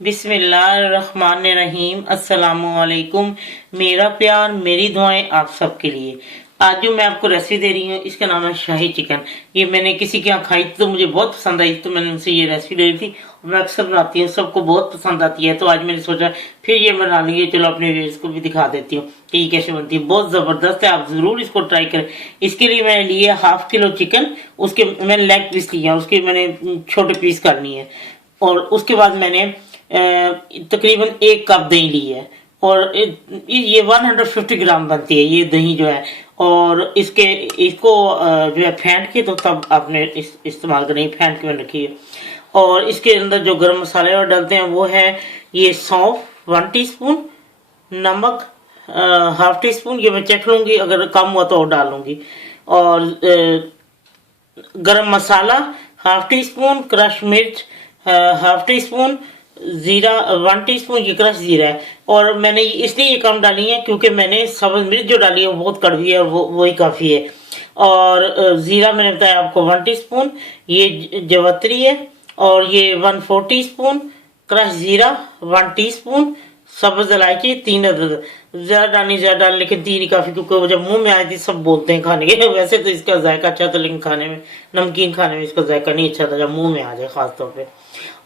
बिस्मिल्लाहिर्रहमानिर्रहीम। अस्सलामुअलैकुम। मेरा प्यार मेरी दुआएं आप सबके लिए। आज जो मैं आपको रेसिपी दे रही हूँ इसका नाम है शाही चिकन। ये मैंने किसी के यहाँ खाई तो मुझे बहुत पसंद आई, तो मैंने उनसे ये रेसिपी ले ली थी। मैं अक्सर बनाती हूँ, सबको बहुत पसंद आती है, तो आज मैंने सोचा फिर ये बना ली है। चलो अपने व्यूअर्स को भी दिखा देती हूँ कि ये कैसे बनती है। बहुत ज़बरदस्त है, आप ज़रूर इसको ट्राई करें। इसके लिए मैंने लिए हाफ किलो चिकन, उसके मैंने लेग पीस लिया, उसके मैंने छोटे पीस करनी है। और उसके बाद मैंने तकरीबन 1 कप दही ली है, और ये 150 ग्राम बनती है ये दही जो है। और इसको जो है फेंट के, तो तब आपने इस्तेमाल करनी है, फेंट के मैंने रखी है। और इसके अंदर जो गरम मसाले और डालते हैं वो है ये सौंफ 1 टीस्पून, नमक हाफ टी स्पून, ये मैं चेक लूंगी, अगर कम हुआ तो और डाल लूंगी। और गरम मसाला हाफ टी स्पून, क्रश मिर्च हाफ टी स्पून, जीरा 1 टीस्पून, ये क्रश जीरा है। और मैंने इसलिए ये कम डाली है क्योंकि मैंने सब्ज मिर्च जो डाली है वो बहुत कड़वी है, और वही काफ़ी है। और जीरा मैंने बताया आपको 1 टीस्पून, ये जवत्री है। और ये 1/4 टीस्पून क्रश जीरा, 1 टीस्पून सब्ज इलायची 3 अदद। ज्यादा डाल लेकिन 3 ही काफी, क्योंकि वो जब मुंह में आई थी सब बोलते हैं खाने के वैसे तो इसका जायका अच्छा था, लेकिन खाने में नमकीन खाने में इसका जायका नहीं अच्छा था जब मुंह में आ जाए खास तौर पे।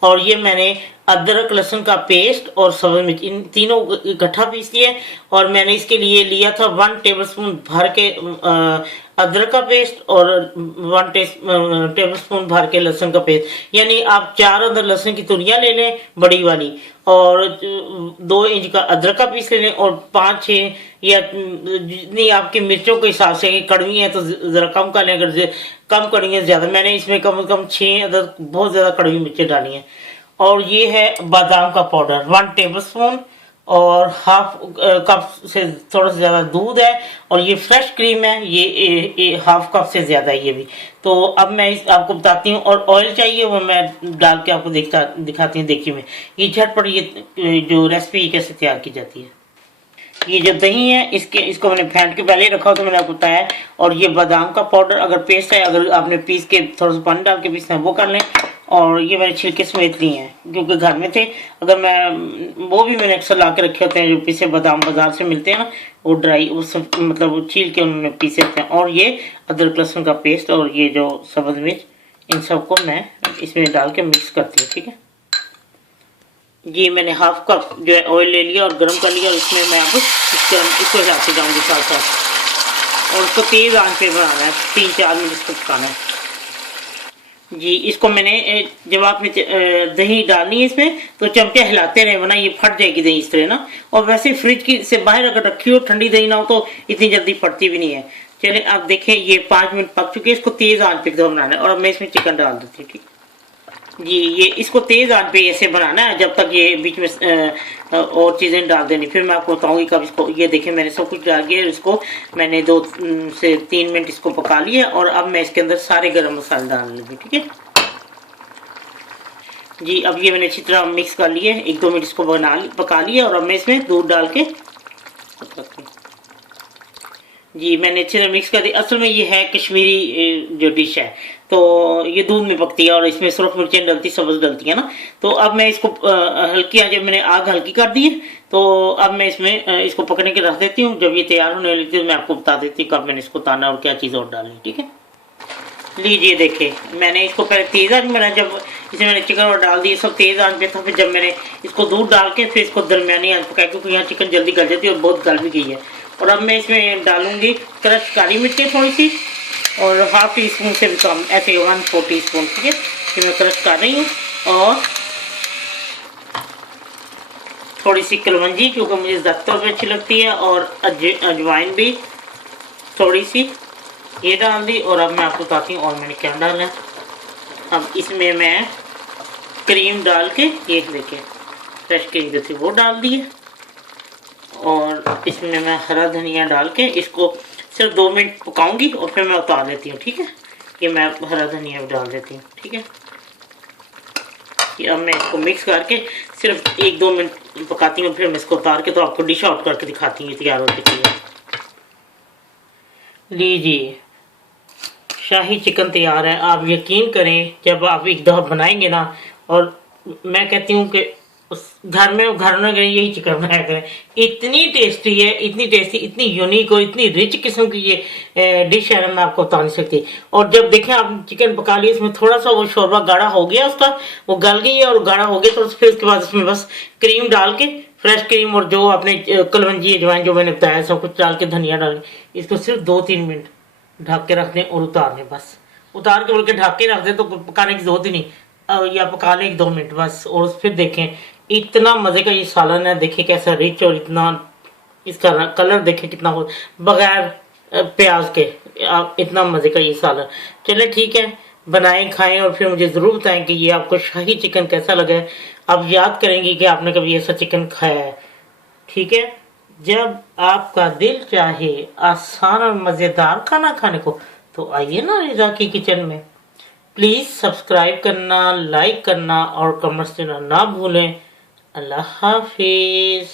और ये मैंने अदरक लहसुन का पेस्ट और सब्ज मिर्च, इन तीनों इकट्ठा पीस लिया। और मैंने इसके लिए लिया था 1 टेबलस्पून भर के अदरक का पेस्ट, और 1 टेबलस्पून भर के लहसुन का पेस्ट। यानी आप 4 अदर लहसुन की तुरियां ले लें बड़ी वाली, और 2 इंच का अदरक का पीस ले लें, और 5-6 या जितनी आपकी मिर्चों के हिसाब से, कड़वी है तो जरा कम कर लें, अगर कम कड़वी है ज्यादा। मैंने इसमें कम से कम 6 अदर बहुत ज्यादा कड़वी मिर्चें डाली हैं। और ये है बादाम का पाउडर 1 टेबलस्पून, और हाफ कप से थोड़ा सा ज्यादा दूध है। और ये फ्रेश क्रीम है, ये हाफ कप से ज्यादा है ये भी। तो अब मैं आपको बताती हूँ। और ऑयल चाहिए वो मैं डाल के आपको दिखाती हूँ। देखिए मैं ये झटपट ये जो रेसिपी कैसे तैयार की जाती है। ये जो दही है इसको मैंने फेंट के पहले ही रखा हो, तो मैंने आपको बताया। और ये बादाम का पाउडर अगर पेस्ट है, अगर आपने पीस के थोड़ा सा पानी डाल के पीसना है वो कर लें। और ये मैंने छिलके समेत लिए हैं क्योंकि घर में थे, अगर मैं वो भी मैंने अक्सर ला के रखे होते हैं, जो पीसे बादाम बाजार से मिलते हैं ना, वो ड्राई, वो सब मतलब वो छील के उन्होंने पीसे होते हैं। और ये अदरक लहसुन का पेस्ट और ये जो सब्ज मिर्च, इन सबको मैं इसमें डाल के मिक्स करती हूँ। ठीक है जी, मैंने हाफ कप जो है ऑयल ले लिया और गर्म कर लिया, और इसमें मैं अब इसको हिलाते जाऊंगी साथ साथ। और इसको तेज आंच पे बनाना है, 3-4 मिनट इसको पकाना है जी। इसको मैंने जब आपने दही डालनी है इसमें, तो चमचे हिलाते रहे, वरना ये फट जाएगी दही इस तरह ना। और वैसे फ्रिज की से बाहर अगर रखी हो, ठंडी दही ना हो, तो इतनी जल्दी फटती भी नहीं है। चले आप देखें, ये 5 मिनट पक चुके हैं। इसको तेज आंच पे बनाना है। और अब मैं इसमें चिकन डाल देती हूँ। ठीक जी, ये इसको तेज आंच पे ऐसे बनाना है जब तक ये बीच में और चीजें डाल देनी, फिर मैं आपको बताऊंगी कब इसको। ये देखें मैंने सब कुछ डाल दिया, इसको मैंने 2 से 3 मिनट इसको पका लिया। और अब मैं इसके अंदर सारे गरम मसाले डाल लूंगी। ठीक है जी, अब ये मैंने अच्छी तरह मिक्स कर लिए, 1-2 मिनट इसको पका लिया। और अब मैं इसमें दूध डाल के जी मैंने अच्छे से मिक्स कर दिया। असल में ये है कश्मीरी जो डिश है, तो ये दूध में पकती है, और इसमें सुरख मिर्चें डलती, सब्ज डलती है ना। तो अब मैं इसको हल्की जब मैंने आग हल्की कर दी है, तो अब मैं इसमें इसको पकने के रख देती हूँ। जब ये तैयार होने लगती है तो मैं आपको बता देती हूँ कब मैंने इसको उतारना और क्या चीज़ और डालनी। ठीक है, लीजिए देखे मैंने इसको पहले तेज आंच में, जब इसे मैंने चिकन और डाल दिए सब तेज आंच पे था। फिर जब मैंने इसको दूध डाल के फिर इसको दरमियानी आंच पकाया, क्योंकि यहाँ चिकन जल्दी गल जाती है और बहुत गल भी गई है। और अब मैं इसमें डालूंगी क्रश काली मिर्चें थोड़ी सी, और हाफ टी स्पून से भी कम, ऐसे 1/4 टीस्पून। ठीक है, कि मैं क्रश कर रही हूँ। और थोड़ी सी कलवंजी, क्योंकि मुझे ज़्यादातर पे अच्छी लगती है। और अजवाइन भी थोड़ी सी, ये डाल दी। और अब मैं आपको बताती हूँ और मैंने क्या डालना है। अब इसमें मैं क्रीम डाल के, ये देखिए फ्रेश क्रीम जो थी वो डाल दी है। और इसमें मैं हरा धनिया डाल के इसको सिर्फ 2 मिनट पकाऊंगी, और फिर मैं उतार देती हूँ। ठीक है, ये मैं हरा धनिया भी डाल देती हूँ। ठीक है, ये अब मैं इसको मिक्स करके सिर्फ 1-2 मिनट पकाती हूँ, फिर मैं इसको उतार के तो आपको डिश आउट करके दिखाती हूँ तैयार हो चुकी है। लीजिए शाही चिकन तैयार है। आप यकीन करें, जब आप एक दफ़ा बनाएंगे ना, और मैं कहती हूँ कि घर में गए यही चिकन बनाया करें। इतनी टेस्टी है, इतनी टेस्टी, इतनी यूनिक और इतनी रिच किस्म की ये डिश है ना, मैं आपको बता नहीं सकती। और जब देखें आप चिकन पका लिया, इसमें थोड़ा सा वो शोरबा गाढ़ा हो गया, उसका वो गल गई है और गाढ़ा हो गया, तो फिर उसके बाद इसमें बस क्रीम डाल के, फ्रेश क्रीम और जो आपने कलवंजी अजवाइन जो मैंने बताया सब कुछ डाल के, धनिया डाल के, इसको सिर्फ 2-3 मिनट ढक के रख दें और उतार दें। बस उतार के बल्कि ढक के रख दें तो पकाने की जरूरत ही नहीं, या पका लें 1-2 मिनट बस। और फिर देखें इतना मजे का ये सालन है, देखिए कैसा रिच और इतना इसका कलर देखें कितना हो, बगैर प्याज के आप इतना मजे का ये सालन। चले ठीक है, बनाएं खाएं और फिर मुझे जरूर बताएं कि ये आपको शाही चिकन कैसा लगा है। आप याद करेंगे कि आपने कभी ऐसा चिकन खाया है। ठीक है, जब आपका दिल चाहे आसान और मजेदार खाना खाने को, तो आइए ना रिजा की किचन में। प्लीज सब्सक्राइब करना, लाइक करना और कमेंट्स देना ना भूलें। अल्लाह हाफिज।